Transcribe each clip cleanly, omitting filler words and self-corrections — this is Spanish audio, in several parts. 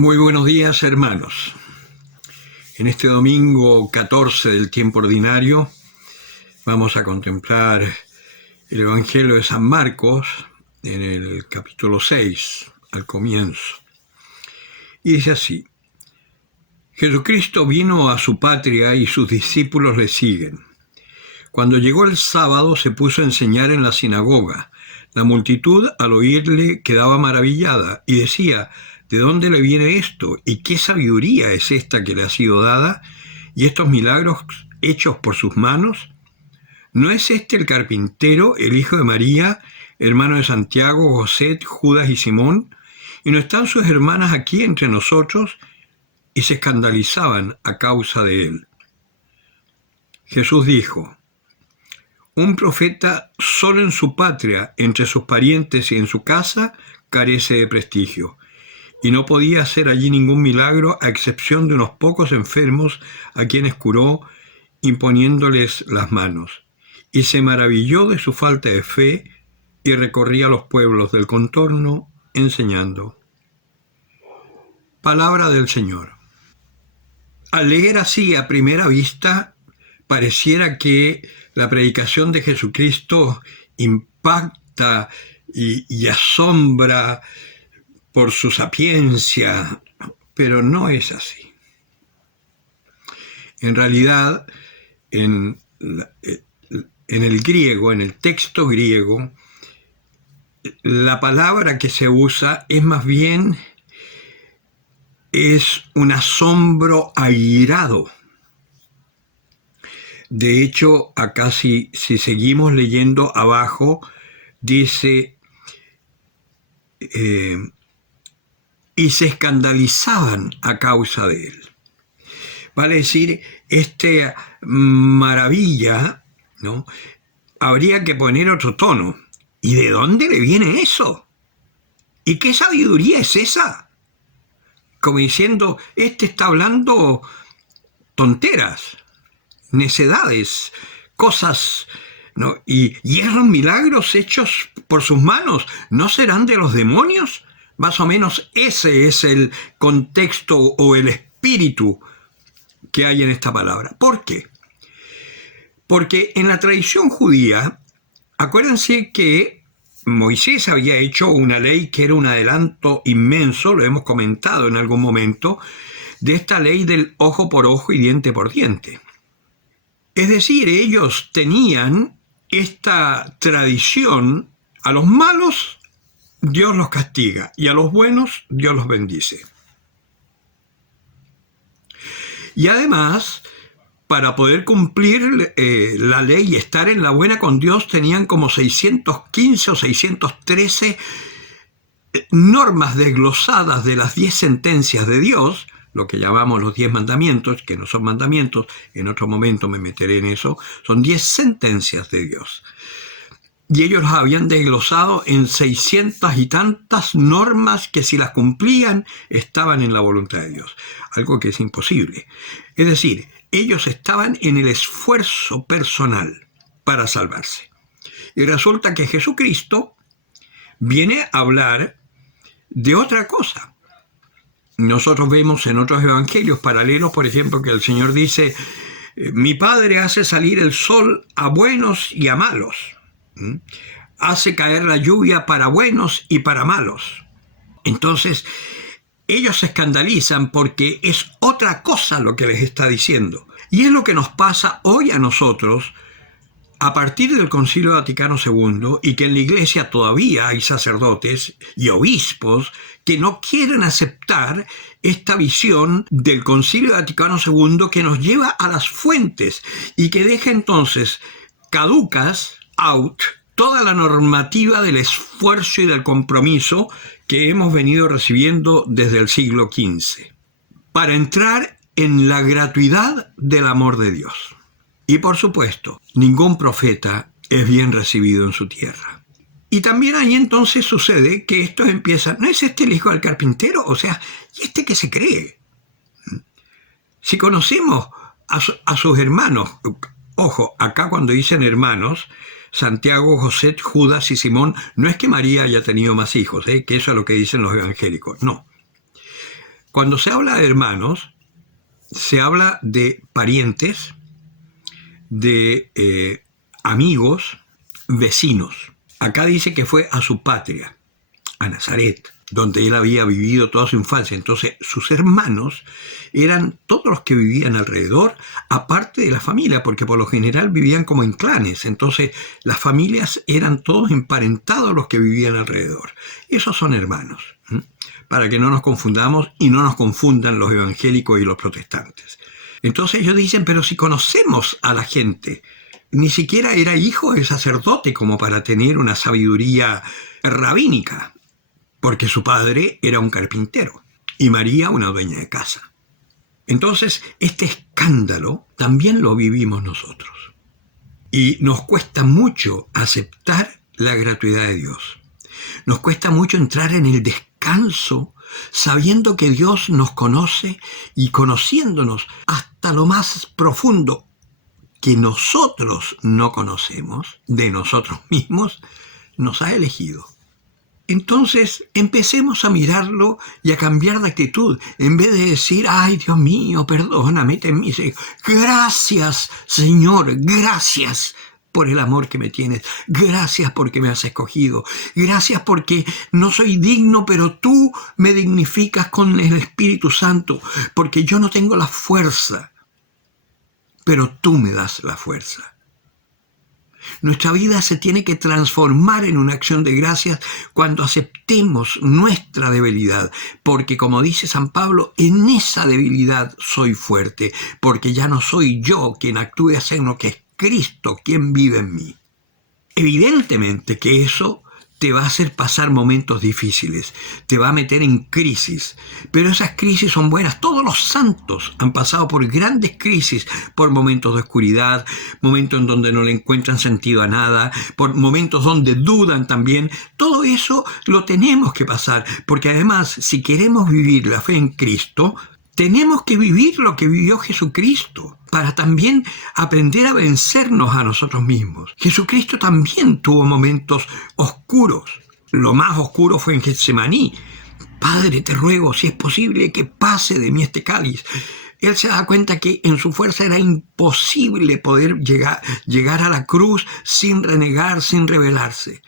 Muy buenos días, hermanos. En este domingo 14 del tiempo ordinario vamos a contemplar el Evangelio de San Marcos en el capítulo 6, al comienzo. Y dice así: Jesucristo vino a su patria y sus discípulos le siguen. Cuando llegó el sábado se puso a enseñar en la sinagoga. La multitud al oírle quedaba maravillada y decía: ¿de dónde le viene esto? ¿Y qué sabiduría es esta que le ha sido dada? ¿Y estos milagros hechos por sus manos? ¿No es este el carpintero, el hijo de María, hermano de Santiago, José, Judas y Simón? ¿Y no están sus hermanas aquí entre nosotros? Y se escandalizaban a causa de él. Jesús dijo: un profeta solo en su patria, entre sus parientes y en su casa, carece de prestigio. Y no podía hacer allí ningún milagro a excepción de unos pocos enfermos a quienes curó imponiéndoles las manos. Y se maravilló de su falta de fe y recorría los pueblos del contorno enseñando. Palabra del Señor. Al leer así a primera vista, pareciera que la predicación de Jesucristo impacta y asombra por su sapiencia, pero no es así. En realidad, en el griego, en el texto griego, la palabra que se usa es más bien un asombro airado. De hecho, acá si seguimos leyendo abajo, dice: y se escandalizaban a causa de él. Vale decir, maravilla, ¿no? Habría que poner otro tono. ¿Y de dónde le viene eso? ¿Y qué sabiduría es esa? Como diciendo, está hablando tonteras, necedades, cosas, ¿no? Y esos milagros hechos por sus manos, ¿no serán de los demonios? Más o menos ese es el contexto o el espíritu que hay en esta palabra. ¿Por qué? Porque en la tradición judía, acuérdense que Moisés había hecho una ley que era un adelanto inmenso, lo hemos comentado en algún momento, de esta ley del ojo por ojo y diente por diente. Es decir, ellos tenían esta tradición: a los malos Dios los castiga y a los buenos Dios los bendice. Y además, para poder cumplir la ley y estar en la buena con Dios, tenían como 615 o 613 normas desglosadas de las 10 sentencias de Dios, lo que llamamos los 10 mandamientos, que no son mandamientos, en otro momento me meteré en eso, son 10 sentencias de Dios. Y ellos las habían desglosado en 600 y tantas normas que, si las cumplían, estaban en la voluntad de Dios. Algo que es imposible. Es decir, ellos estaban en el esfuerzo personal para salvarse. Y resulta que Jesucristo viene a hablar de otra cosa. Nosotros vemos en otros evangelios paralelos, por ejemplo, que el Señor dice: mi Padre hace salir el sol a buenos y a malos. Hace caer la lluvia para buenos y para malos. Entonces, ellos se escandalizan porque es otra cosa lo que les está diciendo. Y es lo que nos pasa hoy a nosotros a partir del Concilio Vaticano II, y que en la Iglesia todavía hay sacerdotes y obispos que no quieren aceptar esta visión del Concilio Vaticano II, que nos lleva a las fuentes y que deja entonces caducas, out, toda la normativa del esfuerzo y del compromiso que hemos venido recibiendo desde el siglo XV, para entrar en la gratuidad del amor de Dios. Y por supuesto, ningún profeta es bien recibido en su tierra. Y también ahí entonces sucede que estos empiezan: ¿no es este el hijo del carpintero? O sea, ¿y este qué se cree? Si conocemos a sus hermanos, ojo, acá cuando dicen hermanos, Santiago, José, Judas y Simón, no es que María haya tenido más hijos, que eso es lo que dicen los evangélicos, no. Cuando se habla de hermanos, se habla de parientes, de amigos, vecinos. Acá dice que fue a su patria, a Nazaret, donde él había vivido toda su infancia. Entonces, sus hermanos eran todos los que vivían alrededor, aparte de la familia, porque por lo general vivían como en clanes. Entonces, las familias eran todos emparentados los que vivían alrededor. Esos son hermanos, para que no nos confundamos y no nos confundan los evangélicos y los protestantes. Entonces ellos dicen, pero si conocemos a la gente, ni siquiera era hijo de sacerdote como para tener una sabiduría rabínica, porque su padre era un carpintero y María una dueña de casa. Entonces, este escándalo también lo vivimos nosotros. Y nos cuesta mucho aceptar la gratuidad de Dios. Nos cuesta mucho entrar en el descanso sabiendo que Dios nos conoce y conociéndonos hasta lo más profundo que nosotros no conocemos de nosotros mismos, nos ha elegido. Entonces empecemos a mirarlo y a cambiar de actitud. En vez de decir, ay Dios mío, perdóname, ten misericordia. Gracias Señor, gracias por el amor que me tienes. Gracias porque me has escogido. Gracias porque no soy digno, pero tú me dignificas con el Espíritu Santo. Porque yo no tengo la fuerza, pero tú me das la fuerza. Nuestra vida se tiene que transformar en una acción de gracias cuando aceptemos nuestra debilidad, porque como dice San Pablo, en esa debilidad soy fuerte, porque ya no soy yo quien actúe, sino que es Cristo quien vive en mí. Evidentemente que eso te va a hacer pasar momentos difíciles, te va a meter en crisis, pero esas crisis son buenas. Todos los santos han pasado por grandes crisis, por momentos de oscuridad, momentos en donde no le encuentran sentido a nada, por momentos donde dudan también. Todo eso lo tenemos que pasar, porque además, si queremos vivir la fe en Cristo, tenemos que vivir lo que vivió Jesucristo para también aprender a vencernos a nosotros mismos. Jesucristo también tuvo momentos oscuros. Lo más oscuro fue en Getsemaní. Padre, te ruego, si es posible, que pase de mí este cáliz. Él se da cuenta que en su fuerza era imposible poder llegar a la cruz sin renegar, sin rebelarse.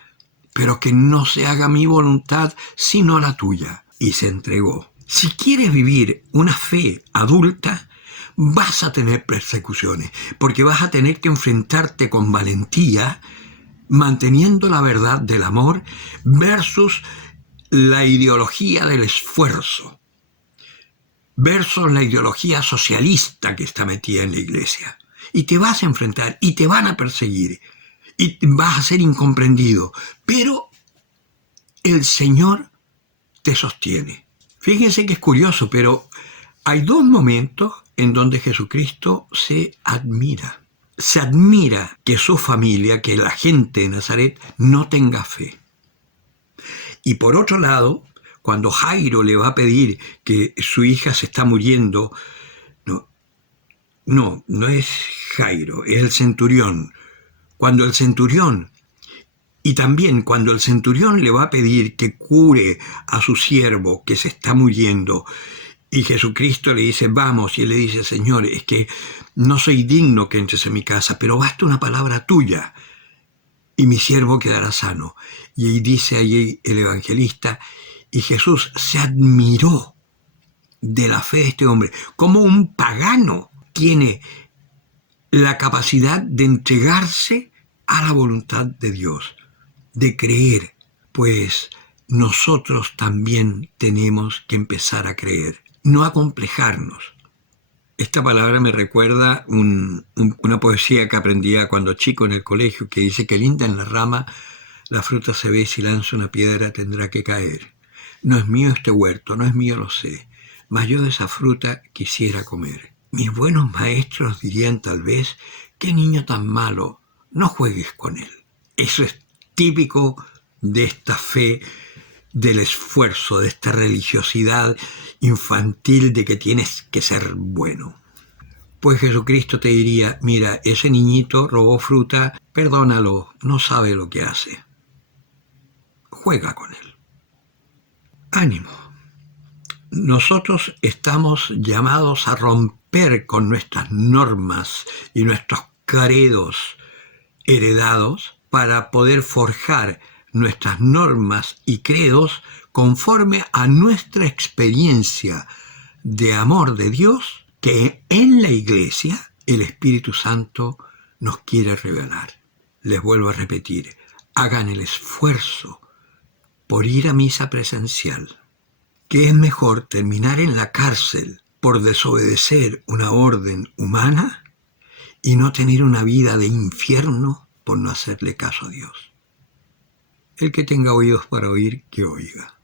Pero que no se haga mi voluntad, sino la tuya. Y se entregó. Si quieres vivir una fe adulta, vas a tener persecuciones, porque vas a tener que enfrentarte con valentía, manteniendo la verdad del amor versus la ideología del esfuerzo, versus la ideología socialista que está metida en la iglesia. Y te vas a enfrentar, y te van a perseguir, y vas a ser incomprendido, pero el Señor te sostiene. Fíjense que es curioso, pero hay dos momentos en donde Jesucristo se admira. Se admira que su familia, que la gente de Nazaret, no tenga fe. Y por otro lado, cuando Jairo le va a pedir que su hija se está muriendo, no es Jairo, es el centurión. Cuando el centurión, y también cuando el centurión le va a pedir que cure a su siervo que se está muriendo, y Jesucristo le dice, vamos, y él le dice, Señor, es que no soy digno que entres en mi casa, pero basta una palabra tuya, y mi siervo quedará sano. Y ahí dice allí el evangelista, y Jesús se admiró de la fe de este hombre, como un pagano tiene la capacidad de entregarse a la voluntad de Dios, de creer, pues nosotros también tenemos que empezar a creer, no acomplejarnos. Esta palabra me recuerda una poesía que aprendía cuando chico en el colegio, que dice que linda en la rama la fruta se ve, si lanza una piedra tendrá que caer. No es mío este huerto, no es mío, lo sé, mas yo de esa fruta quisiera comer. Mis buenos maestros dirían tal vez, qué niño tan malo, no juegues con él. Eso es típico de esta fe del esfuerzo, de esta religiosidad infantil de que tienes que ser bueno. Pues Jesucristo te diría, mira, ese niñito robó fruta, perdónalo, no sabe lo que hace. Juega con él. Ánimo. nosotros estamos llamados a romper con nuestras normas y nuestros credos heredados para poder forjar nuestras normas y credos conforme a nuestra experiencia de amor de Dios que en la iglesia el Espíritu Santo nos quiere revelar. Les vuelvo a repetir, hagan el esfuerzo por ir a misa presencial, que es mejor terminar en la cárcel por desobedecer una orden humana y no tener una vida de infierno por no hacerle caso a Dios. El que tenga oídos para oír, que oiga.